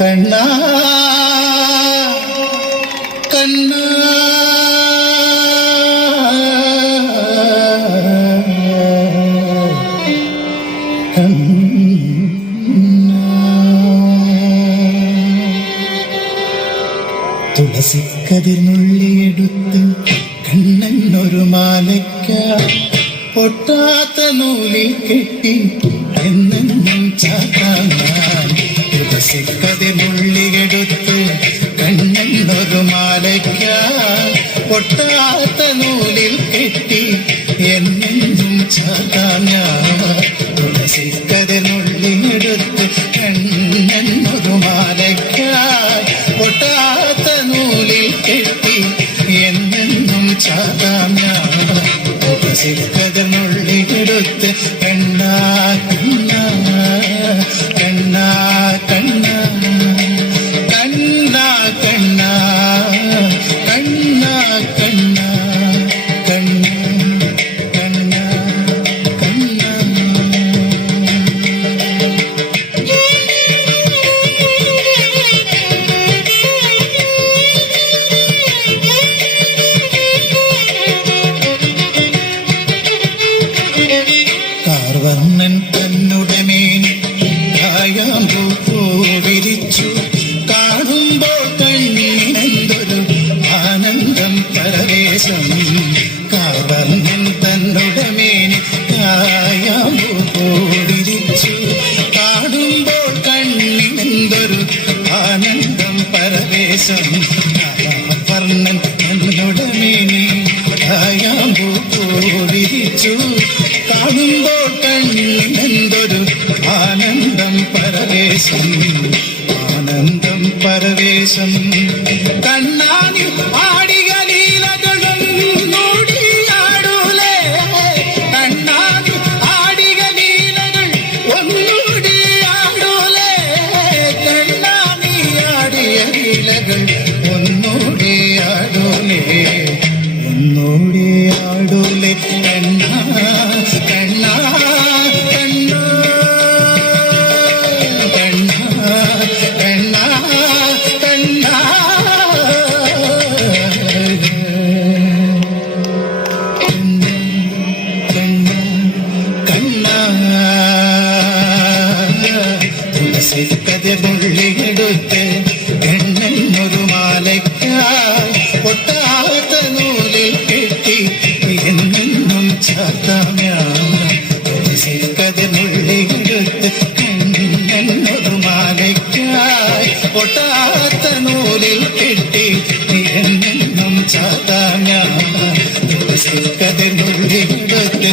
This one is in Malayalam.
കണ്ണാ കണ്ണാ തുളസിക്കതിർന്നുള്ളിയെടുത്ത് കണ്ണനൊരു മാലയ്ക്ക പൊട്ടാത്ത നൂലിൽ കെട്ടി എന്നെന്നും ചാത്താൻ. തുളസിക്കതിർന്നുള്ളിയെടുത്ത് കണ്ണനൊരു മാലയ്ക്ക പൊട്ടാത്ത നൂലിൽ കെട്ടി എന്നെന്നും ചാത്താൻ. തുളസിക്കതിർന്നുള്ളിയെടുത്ത് കണ്ണനൊരു മാലയ്ക്ക പൊട്ടാത്ത നൂലിൽ കെട്ടി എന്നെന്നും ചാതാം. തുളസിക്കതിർന്നുള്ളിയെടുത്ത് കണ്ണാ കണ്ണാ കണ്ണാ കണ്ണാ കണ്ണാ കണ്ണാ കണ്ണാ കണ്ണാ കണ്ണാ കണ്ണാ കണ്ണാ. കാർവർണ്ണൻ തന്നുടെ മേനി കായാമ്പൂ വിരിച്ചു കാണുമ്പോൾ കണ്ണിനെന്തൊരു ആനന്ദം പരവേശം. കാർവർണ്ണൻ തന്നുടെ മേനി കായാമ്പൂ വിരിച്ചു കാണുമ്പോൾ കണ്ണിനെന്തൊരു ആനന്ദം പരവേശം. കാർവർണ്ണൻ തന്നുടെ മേനി കായാമ്പൂ വിരിച്ചു കാണുമ്പോൾ കണ്ണിനെന്തൊരു ആനന്ദം പരവേശം. ആനന്ദം പരവേശം. കണ്ണാനി ആടിയ ലീലകളും ഒന്നൂടിയാടൂലേ. കണ്ണാനി ആടിയ ലീലകൾ ഒന്നൂടിയാടൂലേ. കണ്ണാനി ആടിയ ലീലകൾ ഒന്നൂടിയാടൂലേ. ഒന്നൂടിയാടൂലേ. കണ്ണാ കണ്ണാ കണ്ണാ കണ്ണാ കണ്ണാ കണ്ണാ. തുളസിക്കതിർന്നുള്ളിയെടുത്ത് കണ്ണനൊരു മാലയ്ക്ക പൊട്ടാത്ത നൂലിൽ കെട്ടി എന്നെന്നും ചാത്താം. തുളസിക്കതിർന്നുള്ളിയെടുത്ത് കണ്ണനൊരു മാലയ്ക്ക പൊട്ടാത്ത നൂലിൽ കെട്ടി എന്നെന്നും ചാത്താം. തുളസിക്കതിർന്നുള്ളിയെടുത്ത്